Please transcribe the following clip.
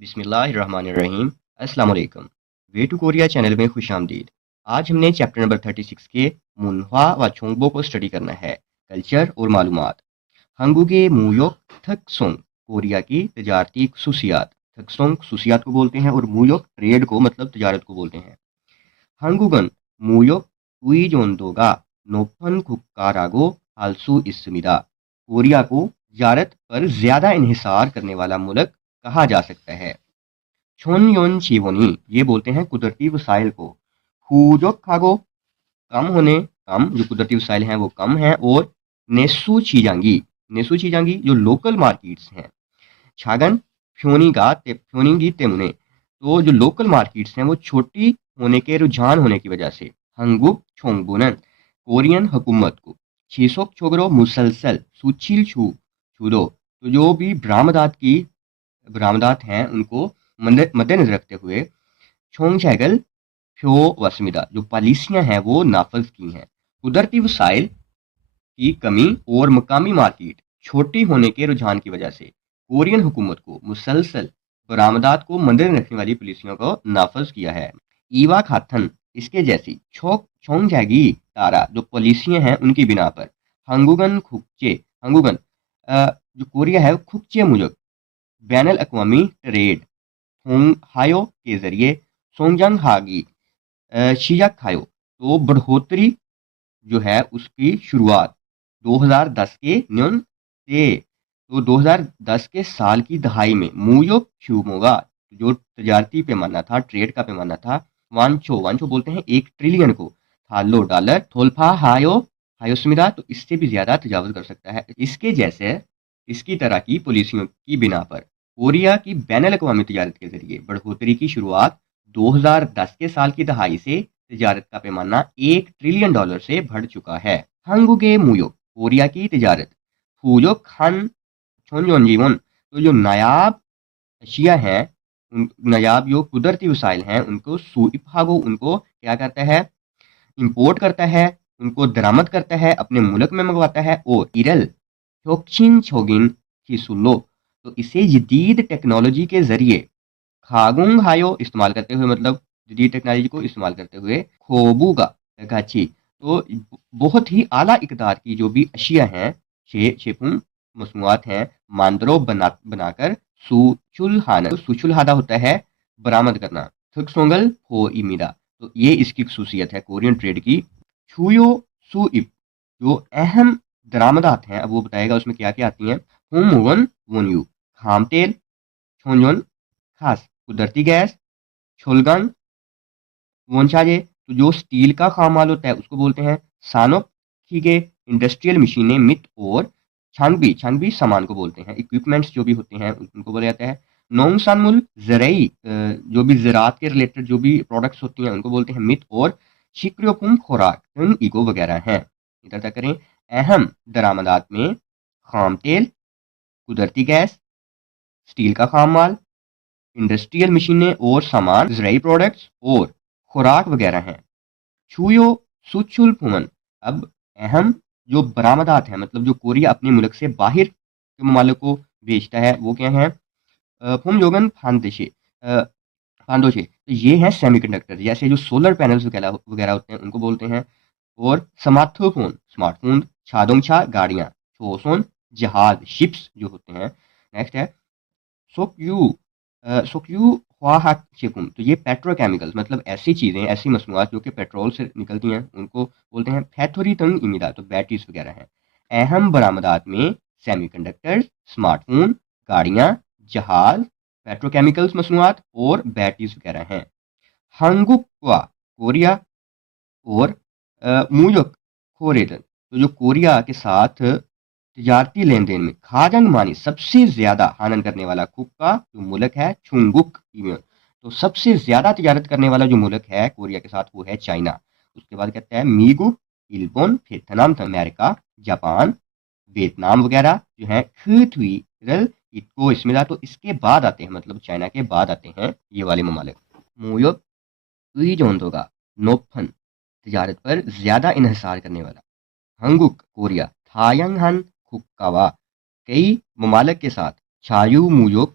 بسم اللہ الرحمن الرحیم۔ السلام علیکم۔ وے ٹو کوریا چینل میں خوش آمدید۔ آج ہم نے چیپٹر نمبر 36 کے منہوا و چھونگبو کو اسٹڈی کرنا ہے، کلچر اور معلومات۔ ہنگوگے مویوک تھک سونگ، کوریا کی تجارتی خصوصیات۔ تھک سونگ خصوصیات کو بولتے ہیں اور مویوک ٹریڈ کو مطلب تجارت کو بولتے ہیں۔ ہنگوگن مویوک وی جوندوگا نوپن کھکاراگو ہالسو اسمیدا، کوریا کو تجارت پر زیادہ انحصار کرنے والا ملک کہا جا سکتا ہے۔ چھون یون چیونی، یہ بولتے ہیں قدرتی وسائل کو۔ ہوجوک کھاگو، کم جو قدرتی وسائل ہیں وہ کم ہیں، اور نیسو چیجانگی جو لوکل مارکیٹس ہیں۔ چھاگن فیونی گی تیمونے، تو جو لوکل مارکیٹس ہیں وہ چھوٹی ہونے کے رجحان ہونے کی وجہ سے۔ ہنگوک چھونگبونن، کورین حکومت کو۔ چھیسوک چھوگرو مسلسل سوچیل چھودو، تو جو بھی برآمدات ہیں ان کو مد نظر رکھتے ہوئے چھونگ شیگل فیو وسمیدا، جو پالیسیاں ہیں وہ نافذ کی ہیں۔ قدرتی وسائل کی کمی اور مقامی مارکیٹ چھوٹی ہونے کے رجحان کی وجہ سے کورین حکومت کو مسلسل برآمدات کو مد نظر رکھنے والی پالیسیوں کو نافذ کیا ہے۔ ایوا کھاتن، اس کے جیسی۔ چھونگ جاگی تارا، جو پالیسیاں ہیں ان کی بنا پر۔ ہنگوگن جو کوریا ہے کھکچے مجک، بین الاقوامی ٹریڈ ہایو کے ذریعے۔ سونگجنگ ہاگی شیجک ہایو، تو بڑھوتری جو ہے اس کی شروعات 2010 کے نیون تے، تو 2010 کے سال کی دہائی میں مویوک شیوموگا، جو تجارتی پیمانہ تھا، ٹریڈ کا پیمانہ تھا، وانچو بولتے ہیں 1 ٹریلین کو، تھالو ڈالر تھولپا ہایو سمیدا، تو اس سے بھی زیادہ تجاوز کر سکتا ہے۔ اس کے جیسے اس کی طرح کی پالیسیوں کی بنا پر کوریا کی بین الاقوامی تجارت کے ذریعے بڑھوتری کی شروعات 2010 کے سال کی دہائی سے تجارت کا پیمانہ $1 ٹریلین سے بڑھ چکا ہے۔ ہنگوگے مویو، کوریا کی تجارت۔ فوجو کھن چھونجونجیون، تو جو نایاب اشیاء ہیں، نایاب جو قدرتی وسائل ہیں ان کو سوئپاگو، ان کو کیا کرتا ہے، امپورٹ کرتا ہے، ان کو درآمد کرتا ہے، اپنے ملک میں منگواتا ہے۔ اور ایرل چھوکچن چھوگن کھیسولو، تو اسے جدید ٹیکنالوجی کے ذریعے کھاگنگ ہایو استعمال کرتے ہوئے، مطلب جدید ٹیکنالوجی کو استعمال کرتے ہوئے کھوبو گاچی، تو بہت ہی اعلیٰ اقدار کی جو بھی اشیاء ہیں، شیپم مصنوعات ہیں، ماندرو بنا کر سوچل ہادا ہوتا ہے برآمد کرنا۔ تھک سونگل ہو ایمیدا، تو یہ اس کی خصوصیت ہے کورین ٹریڈ کی۔ چھویو سو اپ، جو اہم درآمدات ہیں، اب وہ بتائے گا اس میں کیا کیا آتی ہیں۔ ہوم ونیو، خام تیل۔ چھونجون خاص قدرتی گیس۔ چھولگن ونچاجے، تو جو سٹیل کا خام مال ہوتا ہے اس کو بولتے ہیں۔ سانوک کھیگے، انڈسٹریل مشینیں۔ مت اور چھانگبی سامان کو بولتے ہیں، اکوپمنٹس جو بھی ہوتے ہیں ان کو بولا جاتا ہے۔ نونگ سان مل، زرعی جو بھی زراعت کے ریلیٹڈ جو بھی پروڈکٹس ہوتی ہیں ان کو بولتے ہیں مت اور شکریوپم خوراک ایگو وغیرہ ہیں۔ ادھر تک کریں، اہم درآمدات میں خام تیل، قدرتی گیس، سٹیل کا خام مال، انڈسٹریل مشینیں اور سامان، زرعی پروڈکٹس اور خوراک وغیرہ ہیں۔ چھویو سوچل پھومن، اب اہم جو برآمدات ہیں، مطلب جو کوریا اپنے ملک سے باہر کے ممالک کو بیچتا ہے وہ کیا ہیں۔ پھوم یوگن پھاندوشے، تو یہ ہیں سیمی کنڈکٹر، جیسے جو سولر پینلز وغیرہ ہوتے ہیں ان کو بولتے ہیں۔ اور سمارٹ فون۔ چھادونگ چھا، گاڑیاں۔ چھوسون جہاز، شپس جو ہوتے ہیں۔ نیکسٹ ہے سوکیو ہوا شیکم، تو یہ پیٹرو کیمیکلز، مطلب ایسی چیزیں، ایسی مصنوعات جو کہ پیٹرول سے نکلتی ہیں ان کو بولتے ہیں۔ پھیتھوری تنگ امیدا، تو بیٹریز وغیرہ ہیں۔ اہم برآمدات میں سیمی کنڈکٹر، اسمارٹ فون، گاڑیاں، جہاز، پیٹرو کیمیکلز مصنوعات اور بیٹریز وغیرہ ہیں۔ ہنگوکوا، کوریا اور مویوک کھوریدن، تو جو کوریا کے ساتھ تجارتی لین دین میں کھاجنگ مانی سب سے زیادہ ہانن کرنے والا کھوک کا جو ملک ہے چھونگک، تو سب سے زیادہ تجارت کرنے والا جو ملک ہے کوریا کے ساتھ وہ ہے چائنا۔ اس کے بعد کہتا ہے میگو، البون، ویتنام، امریکہ، جاپان، ویتنام وغیرہ جو ہیں۔ تو اس کے بعد آتے ہیں، مطلب چائنا کے بعد آتے ہیں یہ والے ممالک۔ مویوک جوندوگا نوپن، تجارت پر زیادہ انحصار کرنے والا۔ ہنگوک، کوریا۔ تھاینگ ہن کھکاوا، کئی ممالک کے ساتھ۔ چھایو مویوک